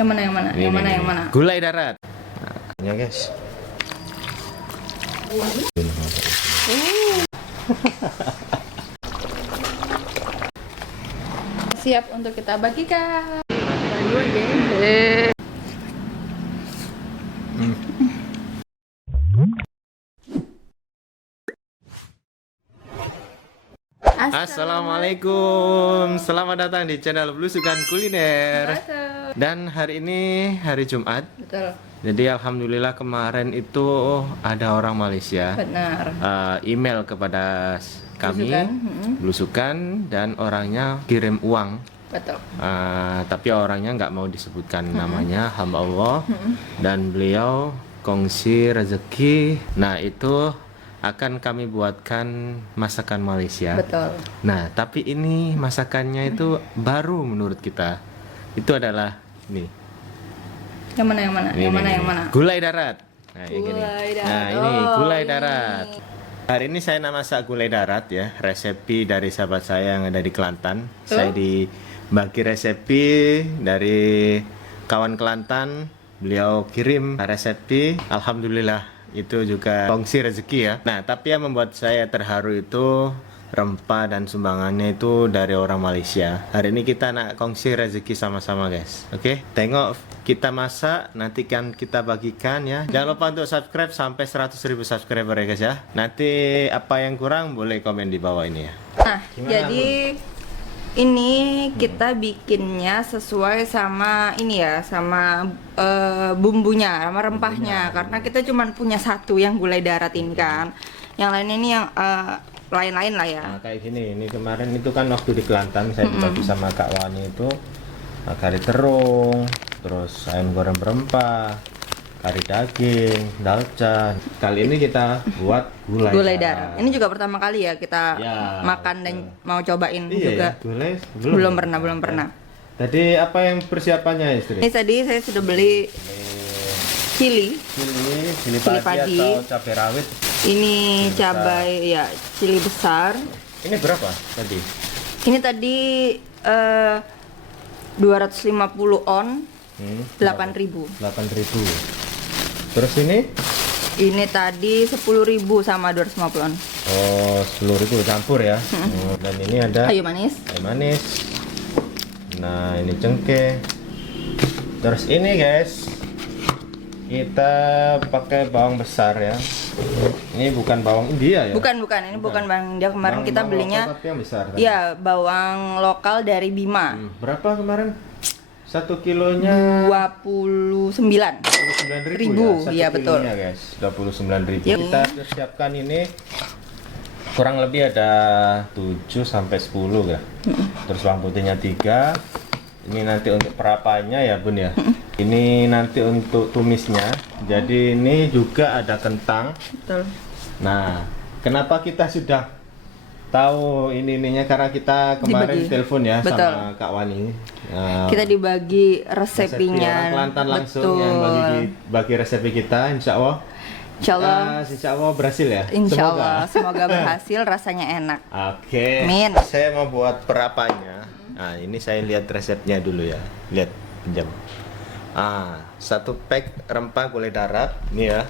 Yang mana yang mana? Ini, yang mana ini. yang mana? Gulai darat. Nah, ya guys. Siap untuk kita bagikan. Assalamualaikum. Selamat datang di channel Belusukan Kuliner. Dan hari ini hari Jumat. Betul. Jadi alhamdulillah kemarin itu ada orang Malaysia Benar. email kepada kami Belusukan. Belusukan dan orangnya kirim uang. Betul. Tapi orangnya nggak mau disebutkan namanya, hamba Allah. Dan beliau kongsi rezeki. Nah itu akan kami buatkan masakan Malaysia. Betul. Nah tapi ini masakannya itu baru menurut kita. Itu adalah ini. Yang mana yang mana? Yang mana yang mana? Gulai darat. Nah, yang gini. Gulai darat. Nah, ini Oh, gulai ini. darat. Hari ini saya masak gulai darat ya, resepi dari sahabat saya yang ada di Kelantan. Saya dibagi resepi dari kawan Kelantan. Beliau kirim resepi. Alhamdulillah itu juga kongsi rezeki ya. Nah, tapi yang membuat saya terharu itu rempah dan sumbangannya itu dari orang Malaysia. Hari ini kita nak kongsi rezeki sama-sama guys. Oke, tengok kita masak, nanti kan kita bagikan ya. Jangan lupa untuk subscribe sampai 100.000 subscriber ya guys ya. Nanti apa yang kurang boleh komen di bawah ini ya. Nah, Gimana, jadi ini kita bikinnya sesuai sama ini ya, sama bumbunya, sama rempahnya. Karena kita cuma punya satu yang gulai darat ini kan. Yang lain ini yang lain-lain lah ya. Nah, kayak gini, ini kemarin itu kan waktu di Kelantan saya dibagi sama Kak Wani itu kari terung, terus ayam goreng berempah, kari daging, dalca. Kali ini kita buat gulai Darat. Ini juga pertama kali ya kita Ya, makan dan mau cobain Iya juga. ya, gulai Belum pernah. Tadi apa yang persiapannya istri? Ini tadi saya sudah beli cili. Cili Cili padi padi. atau cabai rawit. Ini cabai ya, cili besar. Ini berapa tadi? Ini tadi 250 on, 8.000. 8.000. Terus ini? Ini tadi 10.000 sama 250 on. Oh, 10.000 campur ya. Oh, dan ini ada Kayu manis. kayu manis. Nah, ini cengkeh. Terus ini guys, kita pakai bawang besar ya. Ini bukan bawang India ya? Bukan, ini bukan bawang India. Kemarin kita Bawang belinya lokal tapi yang besar kan? ya bawang lokal dari Bima. Berapa kemarin? 1 kilonya 29. 29.000 Iya, ya? 1 betul. kilonya guys, 29.000. Yuk. Kita persiapkan ini kurang lebih ada 7 sampai 10 ya. Terus bawang putihnya 3. Ini nanti untuk perapanya ya Bun ya. Ini nanti untuk tumisnya. Jadi ini juga ada kentang. Betul. Nah, kenapa kita sudah tahu ininya karena kita kemarin Dibagi. telepon ya Betul. sama Kak Wani. Kita dibagi Resepi resepinya. orang Kelantan langsung Betul. yang bagi resepi kita, insya Allah. Insya Allah berhasil ya. Insya Allah, semoga berhasil, rasanya enak. Oke. Amin. Saya mau buat perapanya. Nah, ini saya lihat resepnya dulu ya. Lihat, pinjam. 1 pack rempah gulai darat, ini ya.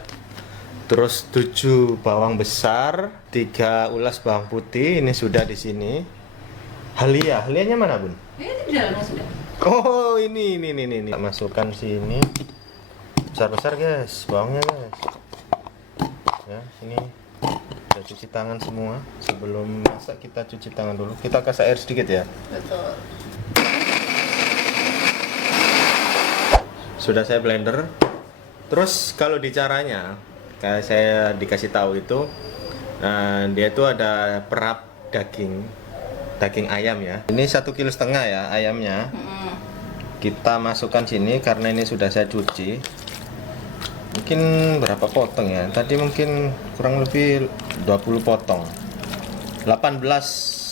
Terus 7 bawang besar, 3 ulas bawang putih, ini sudah di sini. Halianya mana Bun? Ini di dalamnya sudah. Oh, ini. Masukkan sini. Besar-besar guys, bawangnya guys. Ya, ini udah cuci tangan semua. Sebelum masak kita cuci tangan dulu. Kita kasih air sedikit ya. Betul. Sudah saya blender. Terus kalau di caranya, kayak saya dikasih tahu itu, dia itu ada perap daging ayam ya. Ini 1,5 kilo ya ayamnya. Kita masukkan sini karena ini sudah saya cuci. Mungkin berapa potong ya? Tadi mungkin kurang lebih 20 potong. 18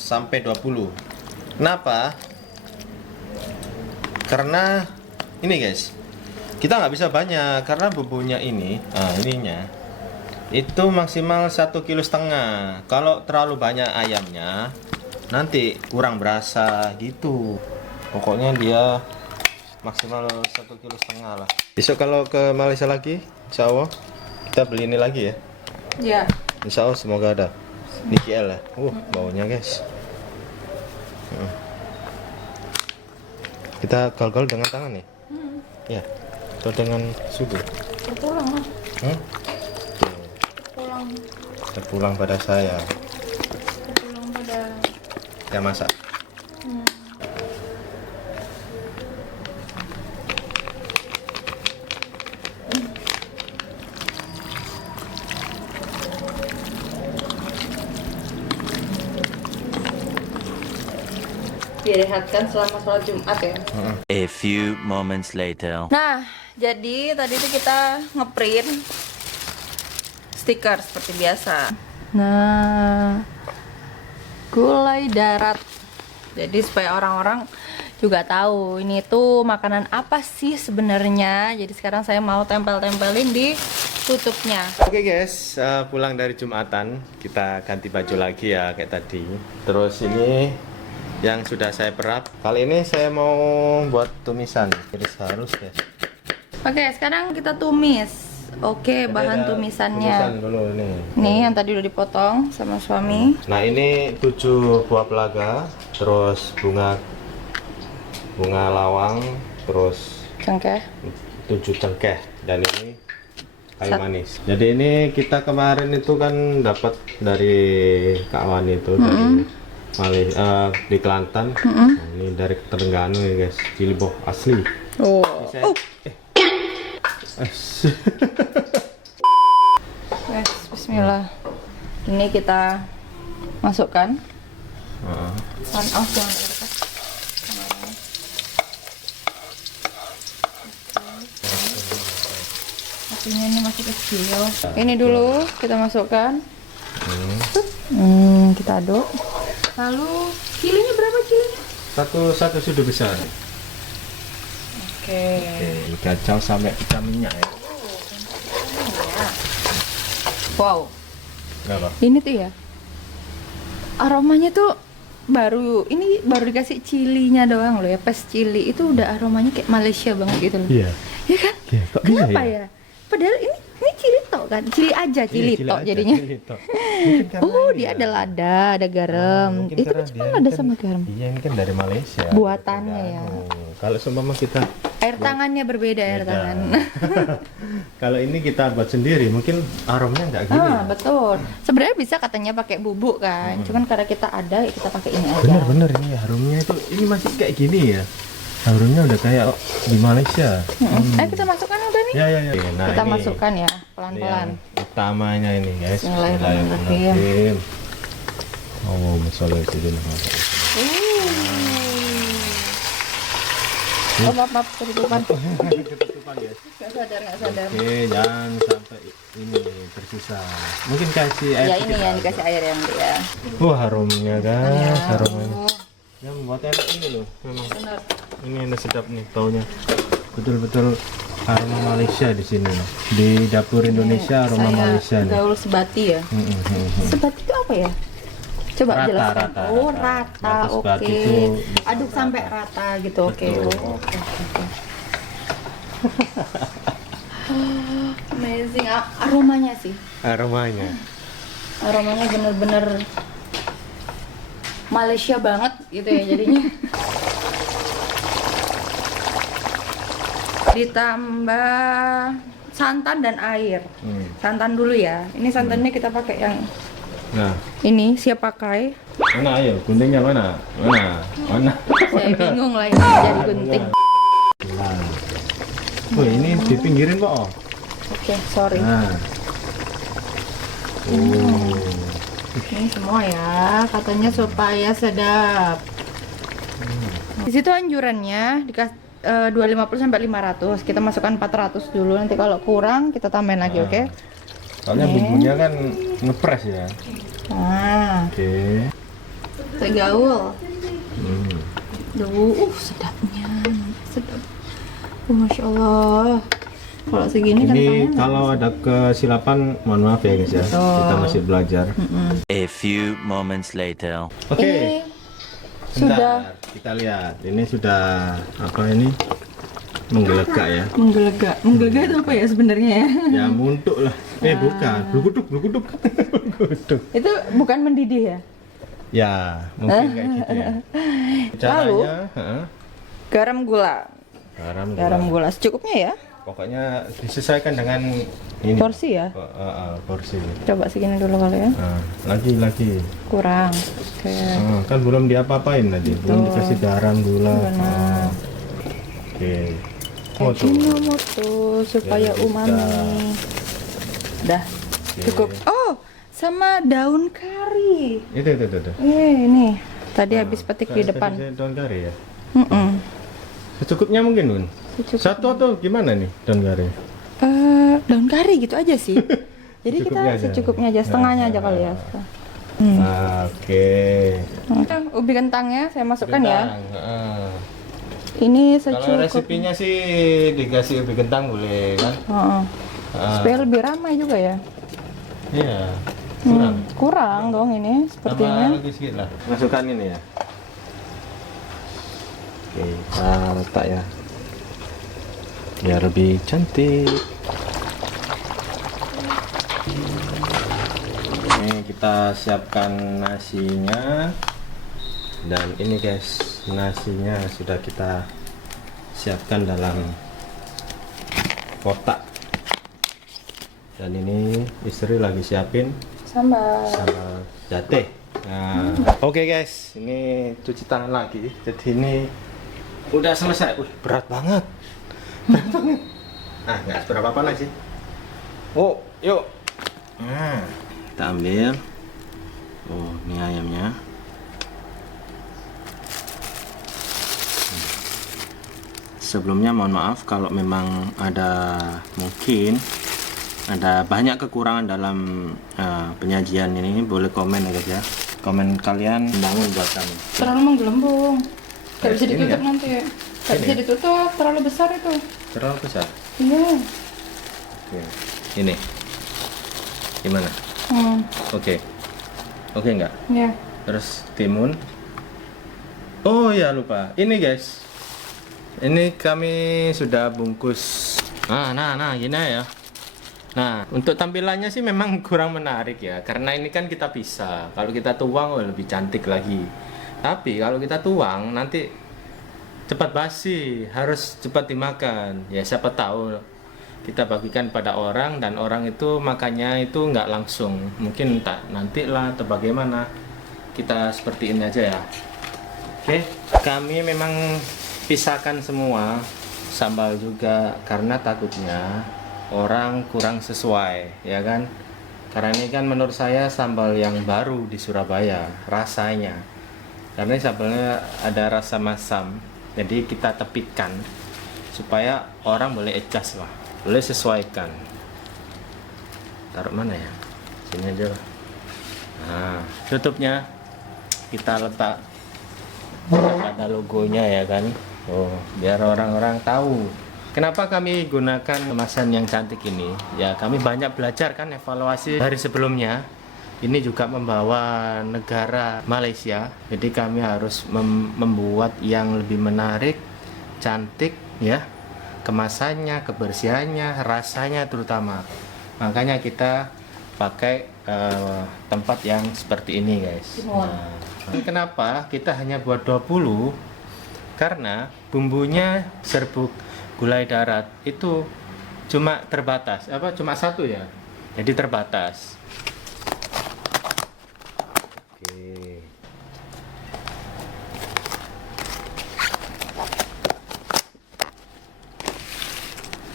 sampai 20. Kenapa? Karena ini guys, kita nggak bisa banyak karena bumbunya ini, ininya itu maksimal 1,5 kilo. Kalau terlalu banyak ayamnya nanti kurang berasa gitu. Pokoknya dia maksimal 1,5 kilo lah. Besok kalau ke Malaysia lagi, insya Allah kita beli ini lagi ya. Iya. Insya Allah semoga ada di KL ya. Baunya guys. Kita gol-gol dengan tangan nih. Ya, atau dengan sudu. Terpulang lah. Terpulang pada saya. Terpulang pada. Ya masak. Direhatkan selama sholat Jumat ya. A few moments later. Nah, jadi tadi tuh kita ngeprint stiker seperti biasa. Nah, gulai darat. Jadi supaya orang-orang juga tahu ini tuh makanan apa sih sebenarnya. Jadi sekarang saya mau tempel-tempelin di tutupnya. Oke guys, pulang dari Jumatan kita ganti baju lagi ya kayak tadi. Terus ini yang sudah saya perap. Kali ini saya mau buat tumisan. Jadi harus guys. Oke, sekarang kita tumis. Oke, bahan tumisannya. Tumisan dulu nih. Nih yang tadi udah dipotong sama suami. Nah ini 7 buah pelaga, terus bunga lawang, terus Cengkeh. 7 cengkeh, dan ini kayu manis. Jadi ini kita kemarin itu kan dapat dari kawan itu dari di Kelantan. Nah, ini dari Terengganu ya guys, Cilibok asli. Oh. Guys, bismillah. Ini kita masukkan. On off jangan dekat. Apinya ini masih kecil. Ini dulu kita masukkan. Kita aduk. Lalu cilinya berapa cilinya? Satu sudah besar. Oke. Kacau sampai pecah minyak ya. Wow. Berapa? Ini tuh ya. Aromanya tuh baru dikasih cilinya doang loh ya. Pas cili itu udah aromanya kayak Malaysia banget gitu loh. Iya. Ya kan? Iya, kok bisa Kenapa ya? ya? Padahal ini cili tok kan? Cili aja, cili tok jadinya. Oh, dia ada lada, ada garam. Itu kan cuma lada sama garam. Iya, ini kan dari Malaysia. Buatannya ya. Kalau seumpama kita Air tangannya berbeda, air beda. tangan. Kalau ini kita buat sendiri, mungkin aromanya nggak gini. Betul. Sebenarnya bisa katanya pakai bubuk kan. Cuman karena kita ada, ya kita pakai ini aja. Bener ini harumnya itu ini masih kayak gini ya. Harumnya udah kayak di Malaysia. Kita masukkan udah nih. Ya. Nah, Kita ini masukkan ya, ini pelan-pelan. yang utamanya ini guys. Bismillahirrahmanirrahim. Oh, masalah itu dulu. Oh, maaf, ketutupan. Ketutupan guys. Nggak sadar. Oke, jangan sampai ini tersisa. Mungkin kasih air. Ya ini yang dikasih air yang dia. Harumnya guys, Ya. harumnya. Yang membuat enak ini loh, memang. Benar. Ini enak sedap nih baunya. Betul-betul aroma Malaysia di sini loh. Di dapur Indonesia aroma Malaysia nih. Gaul sebati ya. Sebati itu apa ya? Coba Rata, jelaskan. rata, Oh, rata. rata. Rata sebati Oke. itu Aduk sampai rata gitu. Oke. Betul. Oke. Amazing. Aromanya sih. Aromanya. Aromanya bener-bener Malaysia banget gitu ya jadinya. Ditambah santan dan air. Santan dulu ya. Ini santannya kita pakai yang Nah, ini siap pakai. mana ayo? Guntingnya mana? Mana? Saya bingung lah ini jadi gunting. Nah. Oh, ini dipinggirin kok. Oke, sorry. Nah. Ini semua ya, katanya supaya sedap. Di situ anjurannya 250 sampai 500. Kita masukkan 400 dulu. Nanti kalau kurang kita tambahin lagi, oke? Soalnya bumbunya kan ngepres ya. Nah, Oke. gaul. Sedapnya. Sedap. Masya Allah. Kalau segini kan Ini tangan kalau ada kesilapan mohon maaf ya guys ya. Betul. Kita masih belajar. A few moments later. Oke. Ini Bentar, kita lihat. Ini sudah apa ini? Menggelegak ya. Menggelegak. Menggelegak itu apa ya sebenarnya ya? Ya muntuk lah. Bukan. Bluguduk. Itu bukan mendidih ya? Ya, mungkin kayak gitu ya. Lalu, Caranya, garam gula. Garam gula secukupnya ya. Pokoknya disesuaikan dengan ini. Porsi ya. Porsi. Coba segini dulu kali ya. Lagi. Kurang. Oke. Kan belum diapa-apain tadi. Belum dikasih garam gula. Benar. Oke. Ajinomoto supaya Ya, umami. Dah. Cukup. Oh, sama daun kari. Itu. Ini. Tadi habis petik di Tadi depan. saya daun kari ya. Mm-mm. Secukupnya mungkin, Bun. Secukupnya. Satu atau gimana nih daun kari? Daun kari gitu aja sih. Jadi kita Secukupnya aja. secukupnya aja, setengahnya aja kali ya. Oke. Ubi kentangnya saya masukkan ya. Kentang, heeh. Ini Kalau secukupnya. resepnya sih dikasih ubi kentang boleh kan? Heeh. Supaya lebih ramai juga ya. Iya. Kurang. Kurang dong ini Tambah sepertinya. lagi sedikit lah. Masukkan ini ya. Oke, kita letak ya. Biar lebih cantik. Ini kita siapkan nasinya. Dan ini guys, nasinya sudah kita siapkan dalam kotak. Dan ini istri lagi siapin Sambal. sambal jate. Nah, oke guys, ini cuci tangan lagi. Jadi ini udah selesai. Berat banget. Nggak seberapa panas sih. Oh, yuk. Nah, kita ambil. Oh, ini ayamnya. Sebelumnya mohon maaf kalau memang mungkin ada banyak kekurangan dalam penyajian ini, boleh komen ya guys ya. Komen kalian membangun buat kami. Terlalu menggelembung. Gak bisa Ini ditutup ya? nanti. Gak Ini bisa ya? ditutup, terlalu besar itu. Terlalu besar. Iya. Oke. Ini gimana? Oke nggak? Iya. Terus timun. Oh ya lupa. Ini guys. Ini kami sudah bungkus. Nah gini ya. Nah, untuk tampilannya sih memang kurang menarik ya, karena ini kan kita pisah. Kalau kita tuang lebih cantik lagi. Tapi kalau kita tuang nanti cepat basi, harus cepat dimakan. Ya siapa tahu kita bagikan pada orang dan orang itu makannya itu nggak langsung. Mungkin tak nanti lah atau bagaimana. Kita seperti ini aja ya. Oke, kami memang pisahkan semua, sambal juga karena takutnya orang kurang sesuai, ya kan? Karena ini kan menurut saya sambal yang baru di Surabaya rasanya. Karena sambalnya ada rasa masam, jadi kita tepikkan supaya orang boleh adjust lah, boleh sesuaikan. Taruh mana ya? Sini aja lah. Nah, tutupnya kita letak pada logonya ya kan. Oh, biar orang-orang tahu. Kenapa kami gunakan kemasan yang cantik ini? Ya, kami banyak belajar kan evaluasi dari sebelumnya. Ini juga membawa negara Malaysia. Jadi kami harus membuat yang lebih menarik, cantik ya. Kemasannya, kebersihannya, rasanya terutama. Makanya kita pakai tempat yang seperti ini, guys. Nah, kenapa kita hanya buat 20? Karena bumbunya serbuk gulai darat itu cuma terbatas, cuma satu ya, jadi terbatas.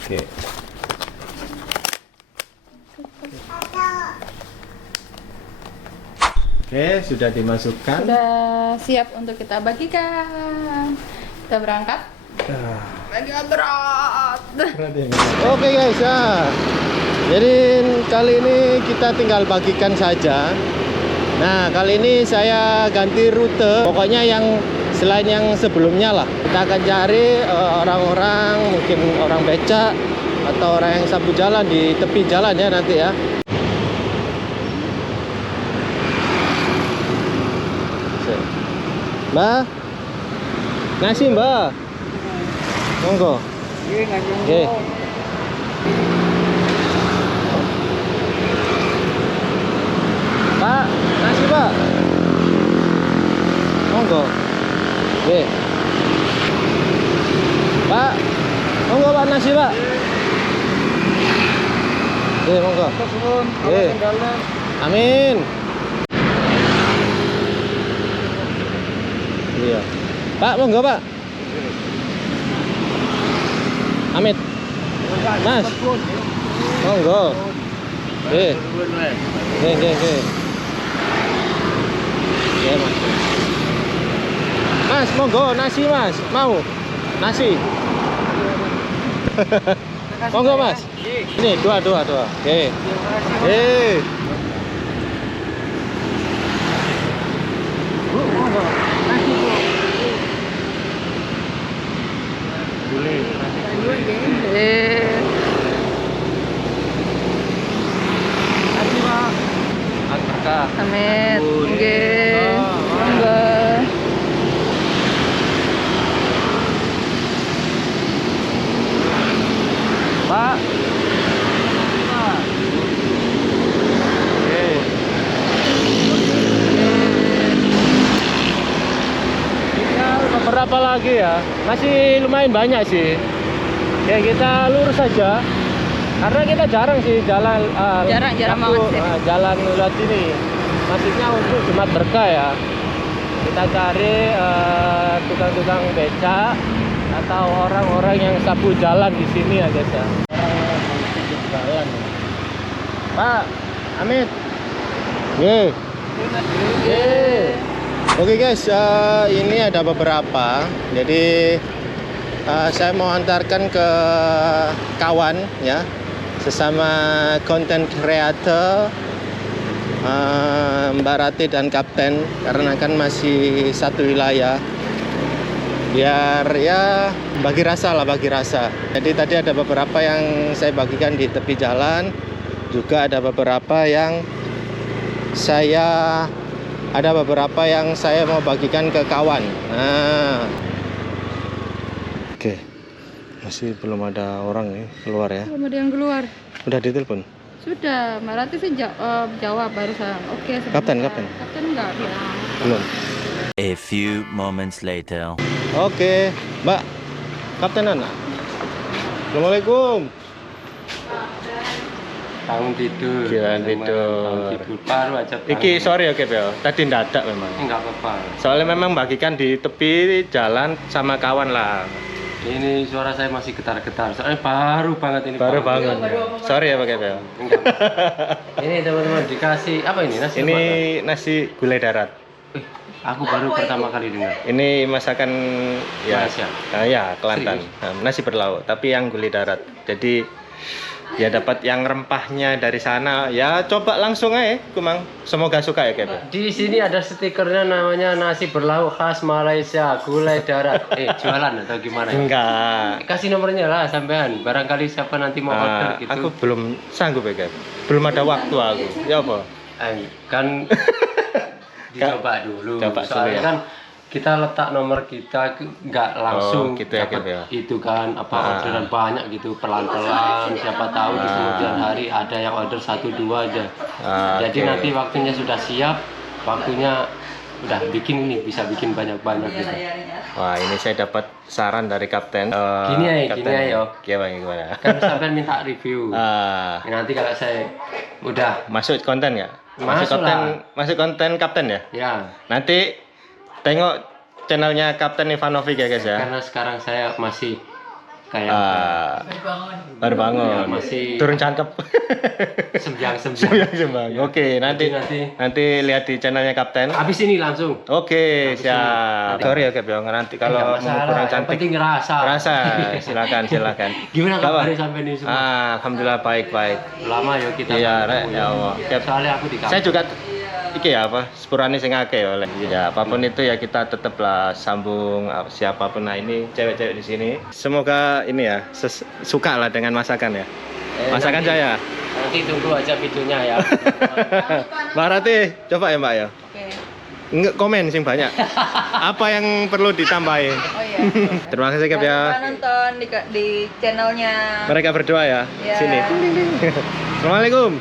Oke. Oke, sudah dimasukkan. Sudah siap untuk kita bagikan. Kita berangkat. Lagi berat. Oke guys ya. Jadi kali ini kita tinggal bagikan saja. Nah, kali ini saya ganti rute. Pokoknya yang selain yang sebelumnya lah. Kita akan cari orang-orang, mungkin orang becak atau orang yang sapu jalan di tepi jalan ya nanti ya. Mbak, nasi Mbak, monggo. Oke. Pak, nasi Pak. Monggo. Oke. Pak, monggo Pak nasi Pak. Oke, monggo. Oke. Amin. Iya. Pak, monggo Pak. Amit. Mas. Monggo. Oke. Oke. Ya, Mas. Mas, monggo nasi Mas. Mau? Nasi. Monggo Mas. Ini dua. Oke. Bu, monggo. Nasi, Bu. Boleh. Nasi, Pak. Berkah. Amin. Nggih. Monggo. Pak. Oke. Tinggal beberapa lagi ya. Masih lumayan banyak sih. Ya kita lurus saja. Karena kita jarang sih jalan Jarang banget sih. jalan lewat sini. Maksudnya untuk Jumat Berkah ya. Kita cari tukang-tukang becak atau orang-orang yang sapu jalan di sini ya guys ya. Orang-orang jalan. Pak, Amit. Oke guys, ini ada beberapa. Jadi saya mau antarkan ke kawan ya, sesama content creator, Mbak Rati dan Kapten, karena kan masih satu wilayah. Biar ya bagi rasa. Jadi tadi ada beberapa yang saya bagikan di tepi jalan, juga ada beberapa yang saya mau bagikan ke kawan. Nah, oke, masih belum ada orang nih keluar ya. Belum ada yang keluar. Udah ditelepon? Sudah, Mbak Rati sih jawab barusan. Oke, sebentar. Kapten? Kapten enggak bilang. Belum. A few moments later. Oke, Mbak. Kapten Nana. Assalamualaikum. Bangun tidur. Gila, tidur. Bangun tidur baru aja. Iki sorry ya Kep ya. Tadi ndadak memang. Enggak apa-apa. Soalnya memang bagikan di tepi jalan sama kawan lah. Ini suara saya masih getar-getar. Soalnya baru banget ini. Baru bangun. Sorry ya Pak Kep ya. Enggak. Ini teman-teman dikasih apa ini? Nasi Ini apa? nasi gulai darat. Aku baru pertama kali dengar. Ini masakan ya, Malaysia? Ya Kelantan. Serius? Nah, nasi berlauk, tapi yang gulai darat. Jadi ya dapat yang rempahnya dari sana. Ya coba langsung aja, Kumang. Semoga suka ya, Kep. Di sini ada stikernya namanya nasi berlauk khas Malaysia, gulai darat. Jualan atau gimana? Enggak. Kasih nomornya lah sampean. Barangkali siapa nanti mau order gitu. Aku belum sanggup ya, Kep. Belum ada waktu aku. Ya apa? Kan dicoba dulu. Coba dulu Soalnya ya. kan kita letak nomor kita nggak langsung gitu ya, dapat Kep, ya. itu kan orderan banyak gitu pelan-pelan, siapa tahu di kemudian hari ada yang order 1-2 aja. Jadi Oke. nanti waktunya sudah siap, waktunya udah bikin ini bisa bikin banyak-banyak gitu. Wah, ini saya dapat saran dari Kapten. Gini ya, Kapten. gini ya, yo. Gimana? Kan sampean minta review. Nanti kalau saya udah Masuk konten nggak? Masuk Masuk konten Kapten ya? ya, Nanti tengok channelnya Kapten Ivanovic ya guys ya. karena sekarang saya masih kayak Baru bangun. Ya, masih turun cangkep. sembiang. Oke, nanti lihat di channelnya Kapten. Habis ini langsung. Oke, Habis siap. ini. Sorry ya Kep, ya. Nanti kalau Nggak mau masalah, kurang yang cantik. penting ngerasa. Silakan. Gimana Nggak apa? kabarnya sampai ini semua? Alhamdulillah baik. Lama ya kita Iya, ketemu Rek, ya Allah. Kep, Soalnya aku di saya juga iki ya apa sepurane sing akeh oleh ya apapun itu ya kita tetaplah sambung siapapun. Nah ini cewek-cewek di sini semoga ini ya suka lah dengan masakan ya masakan nanti- saya. Nanti tunggu aja videonya ya. Mbak Rati coba ya Mbak ya Oke. nggak komen sing banyak apa yang perlu ditambahin. Oh iya. Terima kasih Kap Jangan ya. lupa nonton di channelnya. Mereka berdua ya. Ya. Sini. Assalamualaikum.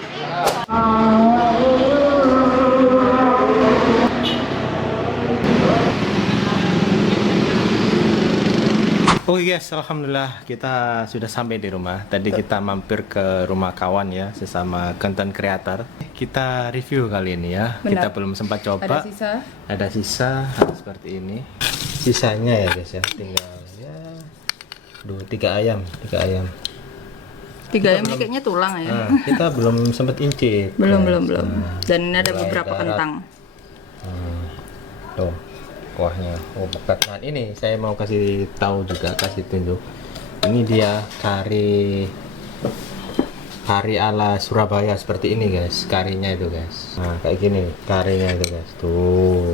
Oke guys, alhamdulillah kita sudah sampai di rumah. Tadi kita mampir ke rumah kawan ya, sesama content creator. Kita review kali ini ya. Benar. Kita belum sempat coba. Ada sisa. Ada sisa seperti ini. Sisanya ya guys ya, tinggal ya 3 ayam. 3 ayam ini kayaknya tulang ya. Nah, kita belum sempat incip. Belum. Nah, Dan ini ada gulai beberapa darat. kentang. Tuh kuahnya, oh pekat. Nah ini saya mau kasih tahu juga, kasih tunjuk. Ini dia kari ala Surabaya seperti ini guys, karinya itu guys. Nah kayak gini karinya itu guys. Tuh,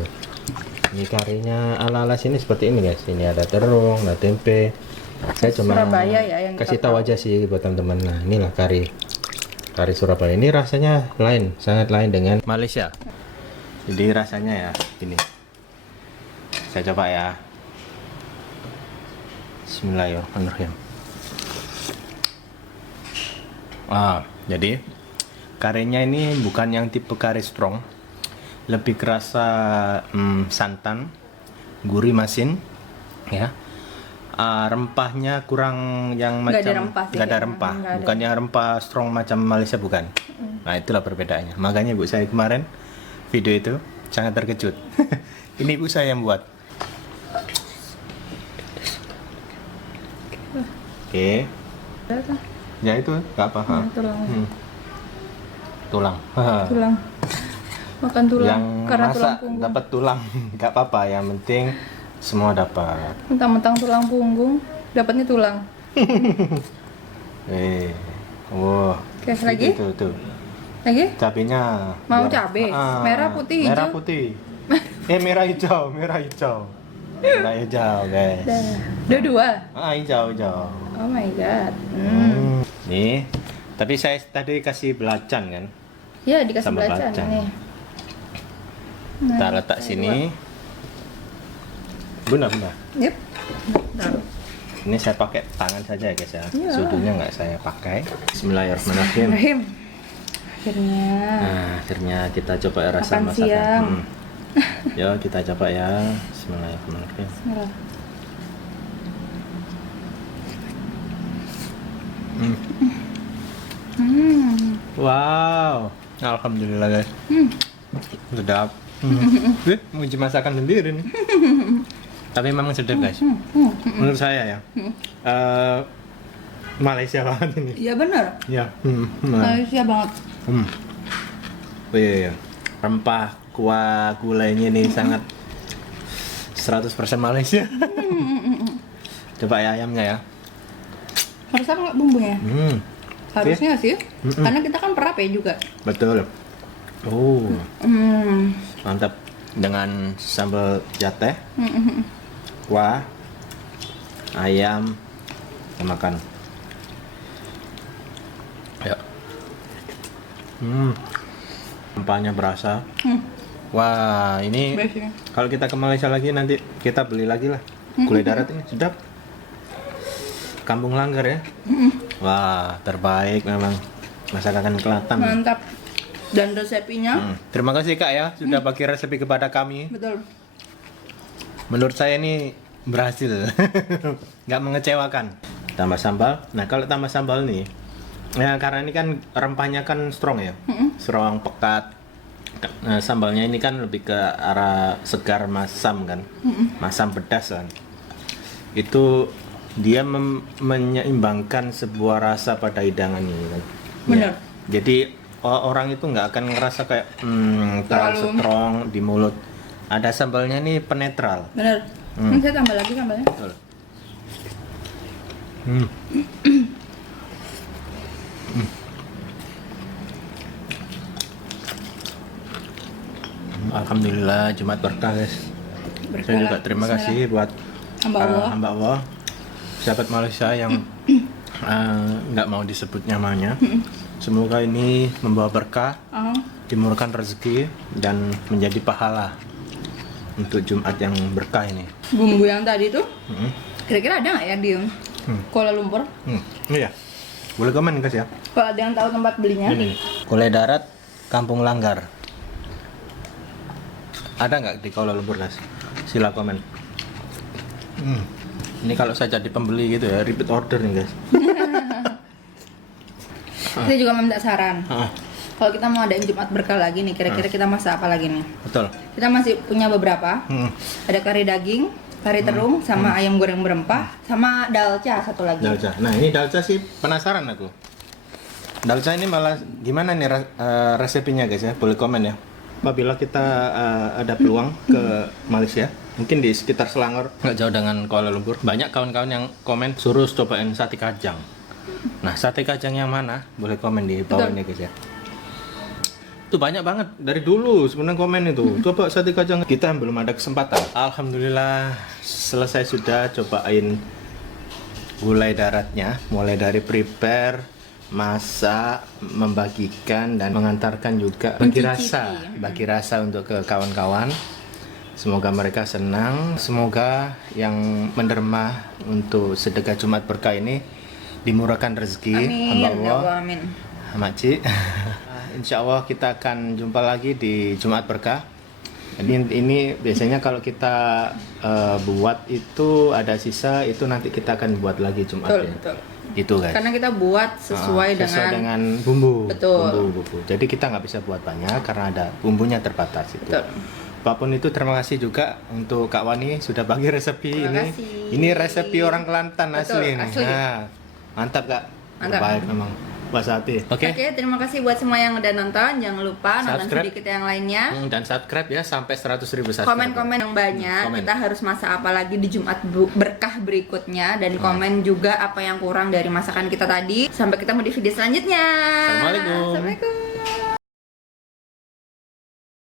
ini karinya ala sini seperti ini guys. Ini ada terung, ada tempe. Saya cuma Surabaya ya yang kasih kita tahu aja sih buat teman-teman. Nah inilah kari Surabaya. Ini rasanya lain, sangat lain dengan Malaysia. Jadi rasanya ya gini. Saya coba ya. Bismillahirrahmanirrahim. Jadi karinya ini bukan yang tipe kari strong, lebih kerasa santan, gurih masin, ya. Rempahnya kurang yang Nggak macam ada rempah sih, nggak ada kayaknya. rempah, Nggak ada. bukan yang rempah strong macam Malaysia bukan. Nah itulah perbedaannya. Makanya ibu saya kemarin video itu sangat terkejut. Ini ibu saya yang buat. Oke. Ya itu nggak apa. Tulang. Tulang. Tulang. Makan tulang. Yang Karena tulang masak punggung. dapat tulang nggak apa-apa. Yang penting semua dapat. Mentang-mentang tulang punggung, dapatnya tulang. Wow. Oke, lagi? Tuh. Lagi? Cabenya. Mau cabe? Merah, putih, hijau? Merah putih. Merah hijau. Merah hijau guys. Dua. Hijau. Oh my god. Nih, tapi saya tadi kasih belacan kan. Ya, dikasih Sama belacan belacan. nih. Kita letak sini. Bunda. Yep. Taruh. Ini saya pakai tangan saja ya guys ya. Iya. Sudunya nggak saya pakai. Bismillahirrahmanirrahim. Rahim. Akhirnya. Nah, akhirnya kita coba ya rasa Makan masakan. siang. Yo, kita coba ya. Bismillahirrahmanirrahim. Bismillah. Wow, alhamdulillah guys. Sedap. Muji masakan sendiri nih. Tapi memang sedap guys. Menurut saya ya. Malaysia banget ini. Iya benar. Ya. Malaysia banget. Wih, rempah kuah gulainya ini sangat 100% Malaysia. Coba ya ayamnya ya. Harus apa nggak bumbunya? Harusnya sih. Mm-mm. Karena kita kan perape juga. Betul. Mantap dengan sambal jateh, kuah, ayam, kita makan. Ya. Rempahnya berasa. Wah, ini Best ya. kalau kita ke Malaysia lagi nanti kita beli lagi lah. Gulai darat ini sedap. Kampung Langgar ya. Wah, terbaik memang masakan Kelantan. Mantap. Dan resepnya Terima kasih Kak ya sudah bagi resepi kepada kami. betul. Menurut saya ini berhasil. Nggak mengecewakan. Tambah sambal. Nah, kalau tambah sambal nih, ya karena ini kan rempahnya kan strong ya. Strong, pekat. Nah, sambalnya ini kan lebih ke arah segar masam kan. Masam pedas kan. Itu dia menyeimbangkan sebuah rasa pada hidangan ini kan. Benar. Ya. Jadi orang itu nggak akan ngerasa kayak terlalu strong di mulut. Ada sambalnya nih penetral. Benar. Ini saya tambah lagi sambalnya. Betul. Alhamdulillah Jumat berkah guys. Saya juga terima kasih buat Hamba Allah. hamba Allah, sahabat Malaysia yang nggak mau disebut namanya. Semoga ini membawa berkah, dimurahkan rezeki dan menjadi pahala untuk Jumat yang berkah ini. bumbu yang tadi tuh kira-kira ada nggak ya di Kuala Lumpur? Iya. Boleh komen guys ya. Kalau ada yang tahu tempat belinya? Ini gulai darat Kampung Langgar. Ada nggak di Kuala Lumpur guys? Sila komen. Ini kalau saya jadi pembeli gitu ya, repeat order nih guys. Saya juga minta saran. Ah, Kalau kita mau adain Jumat berkah lagi nih, kira-kira kita masak apa lagi nih? betul. Kita masih punya beberapa. Ada kari daging, kari terung, sama ayam goreng berempah, sama dalca satu lagi. Dalca. Nah ini dalca sih penasaran aku. Dalca ini malah gimana nih resepnya guys ya? Boleh komen ya. Apabila kita ada peluang ke Malaysia, mungkin di sekitar Selangor, nggak jauh dengan Kuala Lumpur, banyak kawan-kawan yang komen suruh cobain sate kajang. Nah sate kajang yang mana? Boleh komen di bawah ini guys ya. Itu banyak banget dari dulu sebenarnya komen itu. Coba sate kajang. Kita belum ada kesempatan. Alhamdulillah selesai sudah cobain gulai daratnya, mulai dari prepare, masak, membagikan dan mengantarkan juga bagi rasa untuk ke kawan-kawan. Semoga mereka senang. Semoga yang menderma untuk sedekah Jumat berkah ini dimurahkan rezeki. Amin, hamba ya Allah. Allah, amin. Makcik. Insya Allah kita akan jumpa lagi di Jumat Berkah. Jadi ini biasanya kalau kita buat itu ada sisa, itu nanti kita akan buat lagi Jumat Betul, ya. betul. Gitu guys. Karena kita buat sesuai dengan bumbu. Betul. Bumbu. Jadi kita nggak bisa buat banyak karena ada bumbunya terbatas itu. Betul. Apapun itu terima kasih juga untuk Kak Wani sudah bagi resepi Terima ini. kasih. Ini resepi orang Kelantan Betul, asli nih. asli. Nah, mantap Kak. Mantap. Baik memang. Puas hati. Oke, terima kasih buat semua yang udah nonton. Jangan lupa nonton Subscribe. sedikit yang lainnya. Dan subscribe ya sampai 100.000 subscriber. Komen-komen yang banyak. Komen. Kita harus masak apa lagi di Jumat berkah berikutnya, dan komen juga apa yang kurang dari masakan kita tadi. Sampai ketemu di video selanjutnya. Assalamualaikum.